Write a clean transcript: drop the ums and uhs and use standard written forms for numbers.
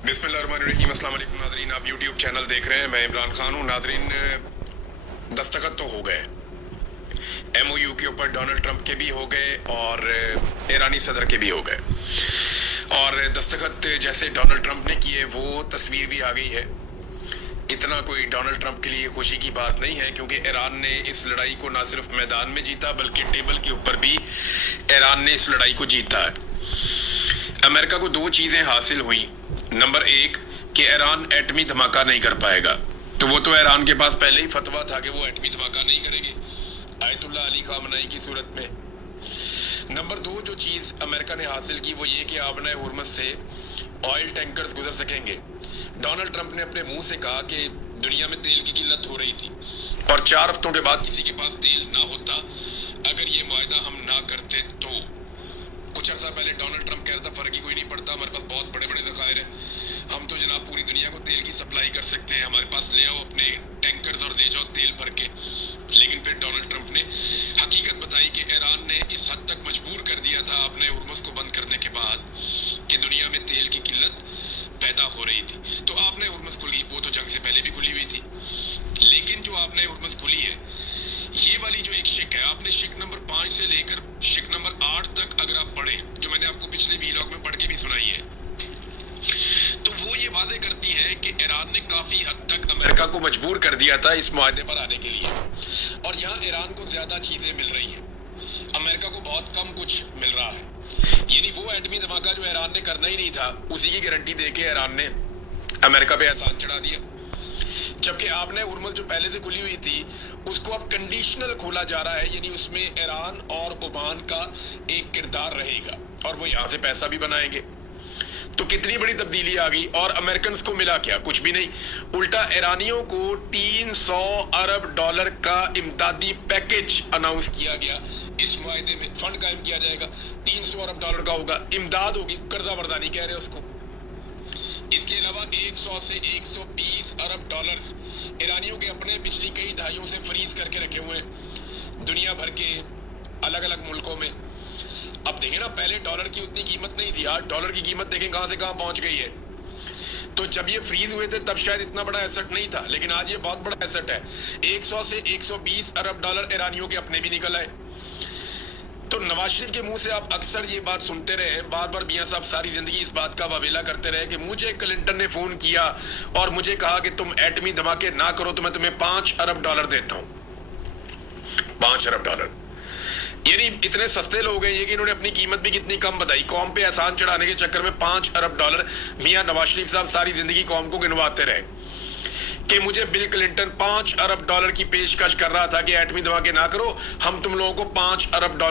बिस्मिल्लाहिर्रहमानिर्रहीम। अस्सलाम वालेकुम नादरीन, आप यूट्यूब चैनल देख रहे हैं। मैं इमरान खान हूँ। नादरीन, दस्तखत तो हो गए, MOU के ऊपर डोनाल्ड ट्रंप के भी हो गए और ईरानी सदर के भी हो गए। और दस्तखत जैसे डोनाल्ड ट्रंप ने किए वो तस्वीर भी आ गई है। इतना कोई डोनाल्ड ट्रंप के लिए खुशी की बात नहीं है, क्योंकि ईरान ने इस लड़ाई को ना सिर्फ मैदान में जीता बल्कि टेबल के ऊपर भी ईरान ने इस लड़ाई को जीता है। अमेरिका को दो चीज़ें हासिल हुई। नंबर एक कि ईरान एटमी धमाका नहीं कर पाएगा, तो वो तो ईरान के पास पहले ही फतवा था कि वो एटमी धमाका नहीं करेंगे आयतुल्लाह अली खामनेई की सूरत में। नंबर दो जो चीज़ अमेरिका ने हासिल की वो ये कि आबना हुर्मुज़ से ऑयल टैंकर्स गुजर सकेंगे। डोनाल्ड ट्रंप ने अपने मुंह से कहा कि दुनिया में तेल की किल्लत हो रही थी और 4 हफ्तों के बाद किसी के पास तेल ना होता अगर ये मुआहदा हम ना करते तो। कुछ अर्सा पहले डोनाल्ड ट्रंप कह रहा था फर्क ही कोई नहीं पड़ता, हमारे पास बहुत बड़े बड़े ज़खायर हैं, हम तो जनाब पूरी दुनिया को तेल की सप्लाई कर सकते हैं, हमारे पास ले आओ अपने टैंकर्स और ले जाओ तेल भर के। लेकिन फिर डोनाल्ड ट्रंप ने हकीकत बताई कि ईरान ने इस हद तक मजबूर कर दिया था अपने हुर्मुज़ को बंद करने के बाद कि दुनिया में तेल की किल्लत पैदा हो रही थी। तो आपने हुर्मुज़ खुल गई, वो तो जंग से पहले भी खुली हुई थी, लेकिन जो आपने हुर्मुज़ खुली है ये वाली जो एक शिक है, आपने शिक नंबर 5 से लेकर शिक नंबर 8 तक अगर आप पढ़ें, जो मैंने आपको पिछले वीलॉग में पढ़ के भी सुनाई है, तो वो ये वाजे करती है कि ईरान ने काफी हद तक अमेरिका को मजबूर कर दिया था इस मुआहदे पर आने के लिए। और यहाँ ईरान को ज्यादा चीजें मिल रही हैं, अमेरिका को बहुत कम कुछ मिल रहा है। यानी वो एटमी धमाका जो ईरान ने करना ही नहीं था उसी की गारंटी देके ईरान ने अमेरिका पे एहसान चढ़ा दिया। जबकि आपने हुर्मुज़ जो पहले से खुली हुई थी उसको अब कंडीशनल खोला जा रहा है, यानी उसमें ईरान और ओमान का एक किरदार रहेगा और वो यहाँ से पैसा भी बनाएंगे। तो कितनी बड़ी तब्दीली आ गई। और अमेरिकन को मिला क्या? कुछ भी नहीं, उल्टा ईरानियों को 300 अरब डॉलर का इमदादी पैकेज अनाउंस किया गया। इस मुआहदे में फंड कायम किया जाएगा, 300 अरब डॉलर का होगा, इमदाद होगी, कर्जा वर्दा नहीं कह रहे उसको। इसके अलावा 100 से 120 अरब डॉलर्स ईरानियों के अपने पिछली कई दहाइयों से फ्रीज करके रखे हुए हैं दुनिया भर के अलग अलग मुल्कों में। अब देखें ना, पहले डॉलर की उतनी कीमत नहीं थी, आज डॉलर की कीमत देखें कहां से कहां पहुंच गई है। तो जब ये फ्रीज हुए थे तब शायद इतना बड़ा एसेट नहीं था, लेकिन आज ये बहुत बड़ा एसेट है। 100 से 120 अरब डॉलर ईरानियों के अपने भी निकल आए। तो नवाज शरीफ के मुंह से आप अक्सर ये बात सुनते रहे, बार बार मियां साहब सारी जिंदगी इस बात का वावेला करते रहे कि मुझे क्लिंटन ने फोन किया और मुझे कहा कि तुम एटमी धमाके ना करो तो मैं तुम्हें 5 अरब डॉलर देता हूं। 5 अरब डॉलर, यानी इतने सस्ते लोग हैं ये कि इन्होंने अपनी कीमत भी कितनी कम बताई। कौम पे एहसान चढ़ाने के चक्कर में 5 अरब डॉलर मियां नवाज शरीफ साहब सारी जिंदगी कौम को गिनवाते रहे कि मुझे बिल क्लिंटन 5 अरब डॉलर की पेशकश कर रहा था कि एटमी धमाके ना करो, हम तुम लोगों को 5 अरब डॉलर